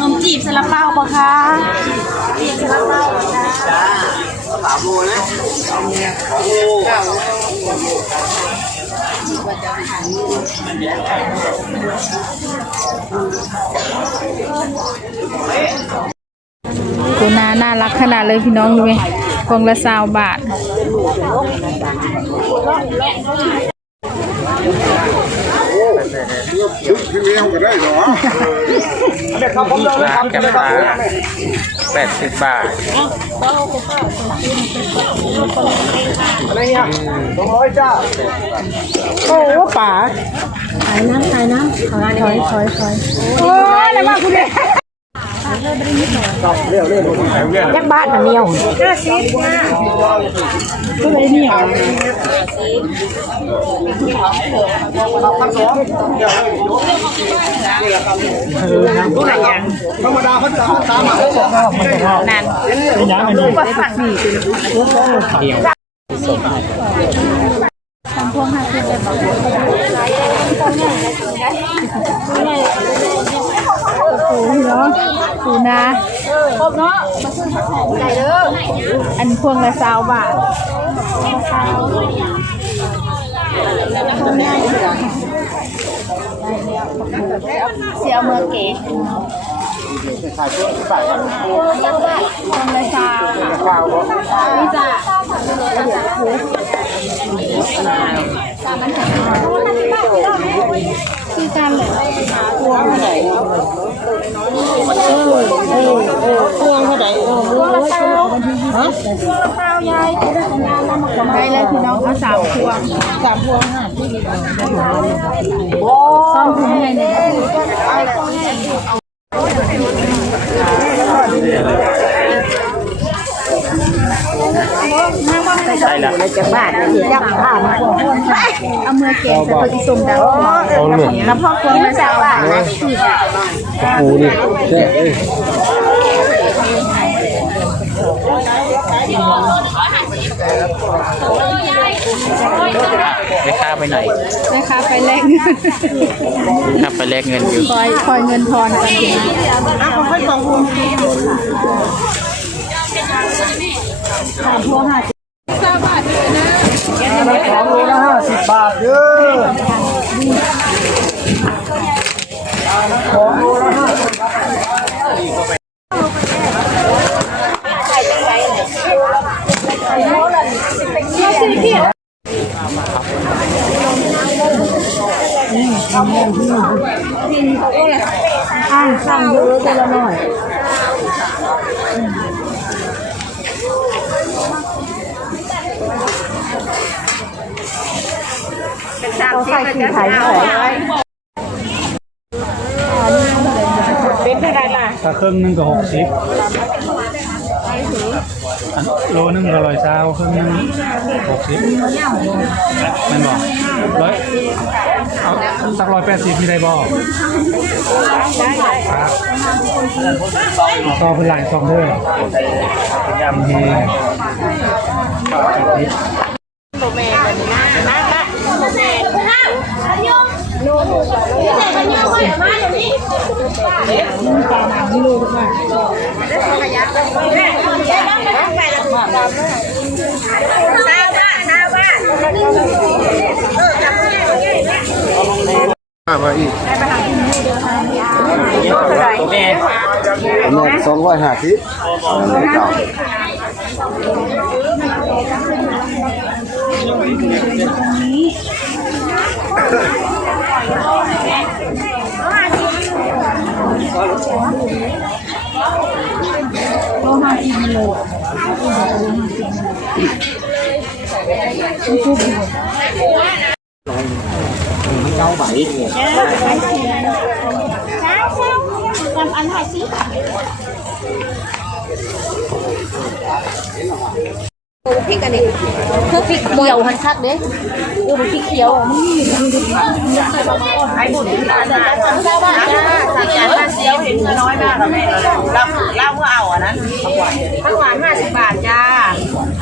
นมจีบซาลาเปาปะคะจีบซาลาเปาปะคะสามโลนะสองโลตัวนาน่ารักขนาดเลยพี่น้องดูไหมพวงละสาวบาท พี่เลี้ยงก็ได้หรอร้านแกปลาแปดสิบบาทอะไรเนี่ยสองร้อยจ้าโอ้ป่าขายน้ำขายน้ำถอยถอยถอยถอยโอ้ยแล้วมาคุณเนี่ย ยักบ้านอันเดียวห้าสิบนะก็เลยเนี่ยพันสองธรรมดาเขาจะตามมาเขาบอกนั่นเป็นยังไงนี่ก็สั่งสี่ทำพวงห้าสิบแบบโอ้โหเนาะสู นาครบเนาะมาซื้อผักหอมไก่เด้ออันพวงละสาวบาทเสียเมือเก๋ขายตัวใส่พวงละสาวข้าวบ่นี่จ้ะ คือการเลยพวงเท่าไหร่เออเออเออพวงเท่าไหร่เออพวงละเก้าฮะพวงละเก้ายายจะได้สัญญาณแล้วมาคนได้แล้วพี่น้องเอาสามพวงสามพวงห้าที่ดีโอ้ซ่อมพวงให้เนี่ย ใช่และจากบ้านยับผ้ามาเอามือเกงใส่ตัวที่สุ่มดาวเอาหมือนแล้วพ่อควงมาจากบ้านนะที่ปูนี่แซ่เอ้ยไม่ค่าไปไหนนะคะไปแลกเงินค่าไปแลกเงินอยู่คอยคอยเงินทอนกันทีนะอาค่อยสองพวงสามพวงห้า สิบสองโลละห้าสิบบาทเด้อของโลละห้าสิบบาท ข้างข้างเยอะแต่ละหน่อย เราใส่ขี้ไข่หอยเป็นเท่าไรล่ะถ้าครึ่งหนึงก็หกสิบอันโลหนึงก็ร้อยเช้าครึ่งหนึงหกสิบแม่นบอกร้อยเอาสักร้อยแปดสิบมีได้บอกครับต่อเป็นหลายสองเด้อยำเฮ มาอีกแม่อันนี้สองร้อยห้าสิบเก่าโลห้าสิบมันเลย พริกอันนี้คือพริกเขียวหันคักเด้ดูพริกเขียวไอ้บุญที่ร้านนะเจ้าบ้านจ้าสั่งจานห้าสิบเห็นน้อยมากเราไม่เราเราก็เอาอะนะข้าวหวานห้าสิบบาทจ้า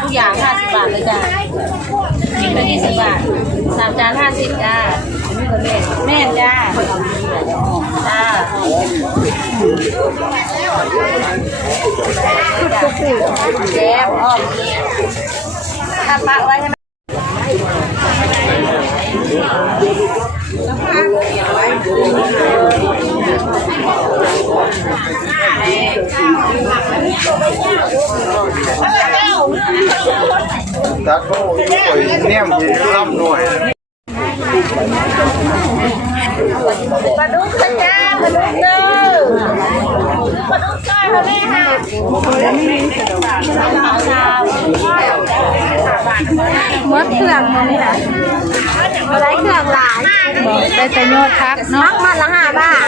ทุกอย่างห้าสิบบาทเลยจ้าพริกละยี่สิบบาทสามจานห้าสิบจ้าแม่จ้า แย้มอ้อมถ้าปะไว้ให้มันตัดโอ้ยเนี่ยมันรับหน่วยปลาดุกจ้าปลาดุกเด้อ ม่ค่ะมดเครื่องมันนี่นะได้เครื่องหลายได้แต่ยอดพักเนาะมักมันละห้าบาท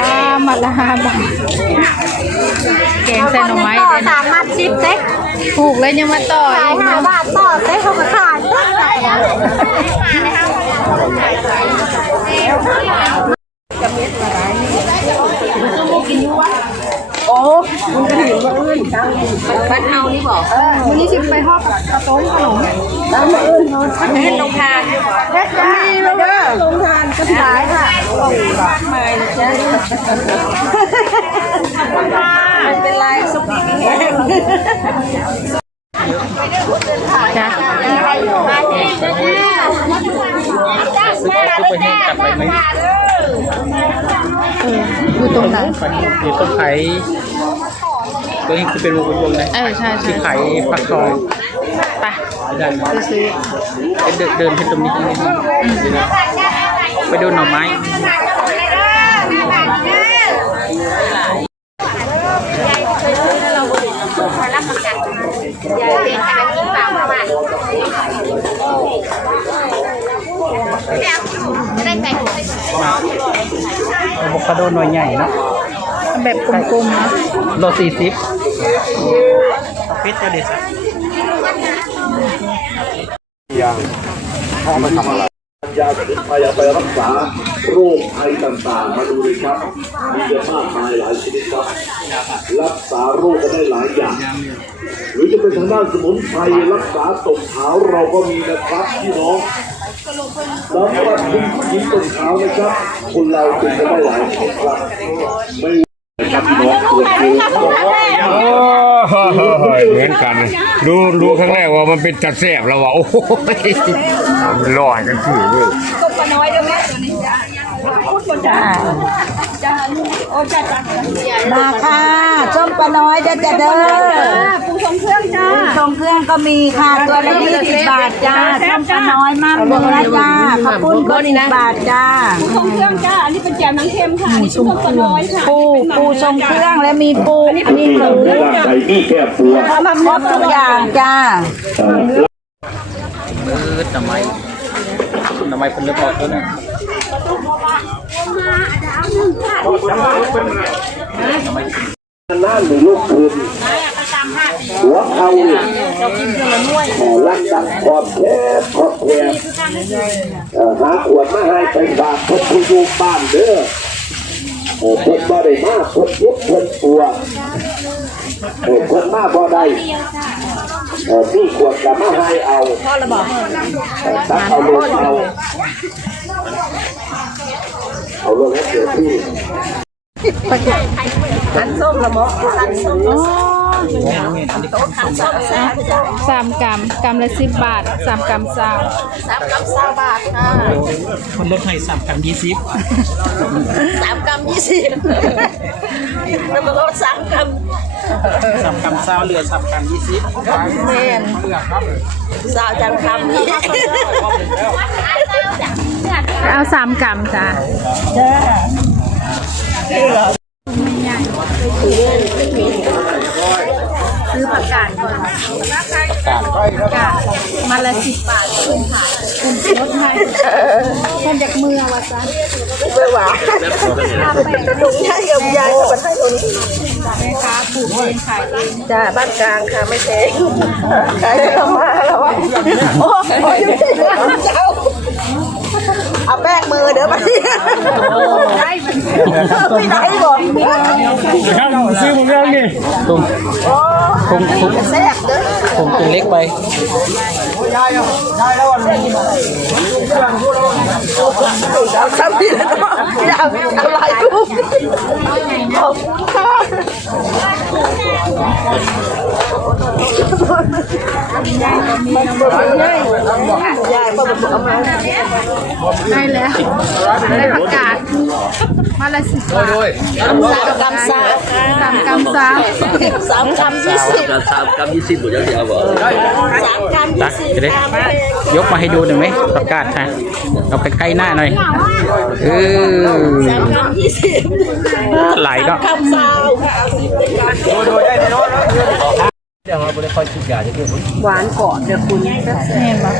อ่ามัดละห้าบาทแกงใส่หน่อไม้ต่อเลยสานะมมัดสิบเซ็กถูกเลยยังมาต่อขายอีกห้าเนาะ บาทต่อเซ็กเขาก็ขายโอ้มันก็หิวมาอื่นบ้านเฮานี่บอก วั นนี้สิมไปฮอบกระต้มขนมแล้วมาอื่นเขาเห็นลงทานแค่จ้าแล้วเด้อลงทานก็ขายค่ะไม่ใช่ไม่เป็นไรสุขีแห้งจ้ะซุปไปให้กลับไปไหมเอออยู่ตรงไหนเดี๋ยวต้องไข ตัวนี้จะเป็นวงกลมๆนะเออใช่ใช่ ที่ไขฟักทองไปได้ไหมไปซื้อไปเดินเดินไปตรงนี้ตรงนี้เดี๋ยวนะไปดูหน่อไม้อะโวคาโดหน่วยใหญ่เนาะแบบกลมๆเนาะโลสี่สิบ ฟิตจะเด็ดอย่างพ่อมาทำอะไรยาสมุนไพรเอาไปรักษาโรคภัยต่างๆ มาดูเลยครับ มีเยอะมากมายหลายชนิดครับ รักษาโรคก็ได้หลายอย่าง หรือจะเป็นทางด้านสมุนไพรรักษาตกขาวเราก็มีนะครับพี่น้องสำหรับคุณผู้หญิงตกขาวนะครับ คนเราเป็นจะได้หลายชนิดครับ ไม่ครับพี่น้องตัวจริงบอกว่า อ้ยเหมือนกันนะรู้รู้ครั้งแรกว่ามันเป็นจัดแสบแล้วว่าโอ้ยมันลอยกันคือเว้ยมา ค่ะส้มปลาน้อยเด้อจ้ะเด้อปูทรงเครื่องจ้าปูทรงเครื่องก็มีค่ะตัวละยี่สิบบาทจ้าส้มปลาน้อยมากเนื้อจ้าข้าวปุ้นก็สิบบาทจ้าทรงเครื่องจ้าอันนี้เป็นแจ่วหนังเค็มค่ะอันนี้ชุบปลาน้อยค่ะปูปูทรงเครื่องและมีปูอันนี้ที่หมูทำให้ร่างกายมีแค่ตัวครบทุกอย่างจ้าเอ่อเออหน่อไม้หน่อไม้เป็นเลือดออกแล้วนะ นั่นหรือลูกคืนหัวเขาเนี่ยรักสักขอบแคบขอบแคบเอ่อหาขวดมาให้ไปฝากพบผู้อยู่บ้านเด้อโอ้คนบ่ได้มาคนเย็บคนปัวโอ้คนมาบ่ได้เออพี่ขวดกับมาให้เอาพ่อระบอกตักเอาลงเอา เอาลงให้เสียที่สามกรัมกรัมละสิบบาทสามกรัมสามสามกรัมสามบาทค่ะคนลดให้สามกรัมยี่สิบสามกรัมยี่สิบแล้วมันก็สามกรัมสามกรัมเศร้าเหลือสามกรัมยี่สิบแม่นสาวจังคำนี้ เอาสามกรัมจ้ะซื้อผักกาดก่อนผักกาดมาละสิบบาทคุณขายคุณลดให้คนจากเมืองวะจ๊ะไม่หวานลุงยายกับยายกับมันให้ตัวนี้แม่ค้าปลูกเองขายเองจ้าบ้านกลางค่ะไม่แพงขายได้มาแล้ววะโอ้ยเจ้า เอาแป้งมือเดี๋ยวมาพี่ไหนบอกครับซื้อผมเรื่องนี่ตรงตรงตรงแซ่บเด้อผมตรงเล็กไปเอาซ้ำพี่แล้วอยากเอาลายทุกขอบคุณค่ะ ได้แล้วได้ผักกาดมาละสิบบาทสามกำซาสามกำซาสามกำยี่สิบสามกำยี่สิบหมดแล้วเดียวบอกสามกำยี่สิบจะได้ยกมาให้ดูหน่อยไหมประกาศฮะเอาใกล้ๆหน้าหน่อยเออสามกำยี่สิบไหลเนาะกำซาวหวานกอดเดี๋ยวคุณแม่นบ่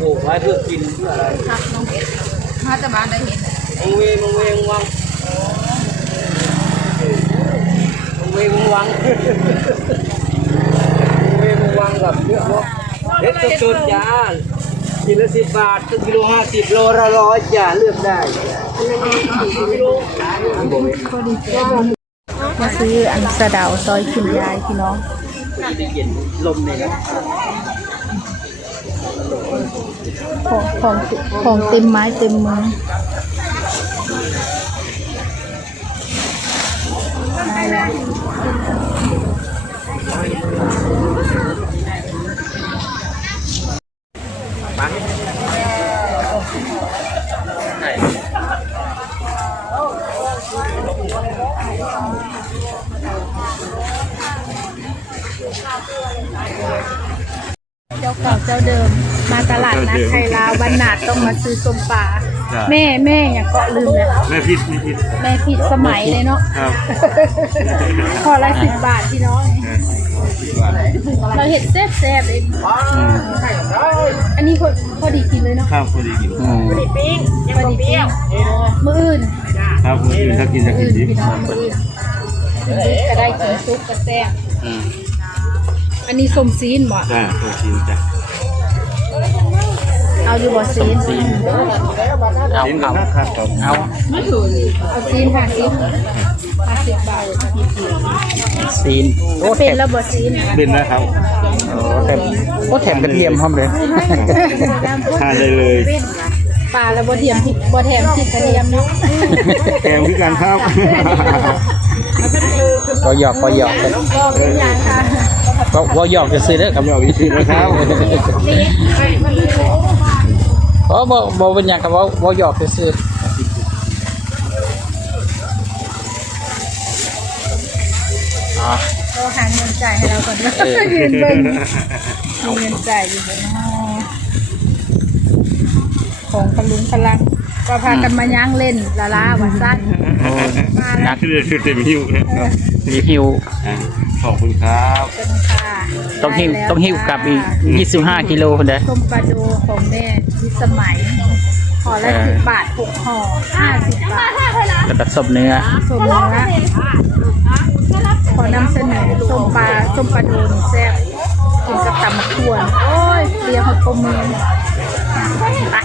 ปลูกไว้เพื่อกินเพื่ออะไรมาจะบ้านได้เห็นมึงเวมึงเวงวังมึงเวงมึงวังมึงเวงมึงวังกับเยอะเนาะเด็ดสุดๆจ้า กิโลสิบบาทกิโลห้าสิบโลละร้อยจ้าเลือกได้จ้ะมาซื้ออันสะเดาวซอยคุณยายพี่น้องลมเนี่ยนะของของของเต็มไม้เต็มมือได้แล้ว เจ้าเก่าเจ้าเดิม มาตลาดนัดไทยลาววันนาดต้องมาซื้อส้มปลาแม่แม่อย่าเกาะลืมเลยแม่พิษแม่พิษแม่ผิดสมัยเลยเนาะครับพอละสิบบาทพี่น้อง เราเห็ดแซ่บแซ่บๆเองอันนี้พอพอดีกินเลยเนาะครับพอดีกินอืมพอดีกินมื้ออื่นครับคนอื่นถ้ากินจะกิมื้นออื่นดิบพี่น้องมื้ออื่นกินดิบก็ได้กินซุปก็แซ่บอืมอันนี้ส้มซีนบ่จ้าตัวกินจ้ะเอาอยู่บ่ซีนเอากินกัเอาบนะครับครับเอาเอาซีนห้าสิบห้าสิบบาท ซีนโอ้แถเป็นมแล้วบ่ซีนเป็นนะครับโอ้แถมโอ้แถมกระเทียมพร้อมเลยทานได้เลยเป็นปลาแล้วบ่เทียมพริกบ่แถมพริกกระเทียมเนาะแกงพิการครับ ก็หยอกก็หยอกกันก็เป็นอย่างค่ะก็ว่าหยอกจะซื้อเด้อครับหยอกอีกทีนะครับเพราะบ่บ่เป็นอย่างกับว่าว่าหยอกจะซื้อ อ๋อก็หาเงินจ่ายให้เราก่อนเนาะเออยืนเบิ่งมีเงินจ่ายอยู่บนห้อของพลุงพลังก็พากันมาย่างเล่นละลาวันสั้นมาแล้วคือเต็มหิ้วนะครับรีวิว อะขอบคุณครับเป็นค่ะต้องหิ้วได้แล้วต้องหิ้วกลับอีก 25 กิโลคนเด้อ ส้มปลาดูของแม่ที่สมัย ห่อละเออสิบบาทหกห่อห้าสิบบาทแล้วแบบสมเนื้อสมแล้วนะขอนำเสนอส้มปลาส้มปลาดูนแซ่บกินกับตำมะขวนโอ้ยเรียกหดปมือไป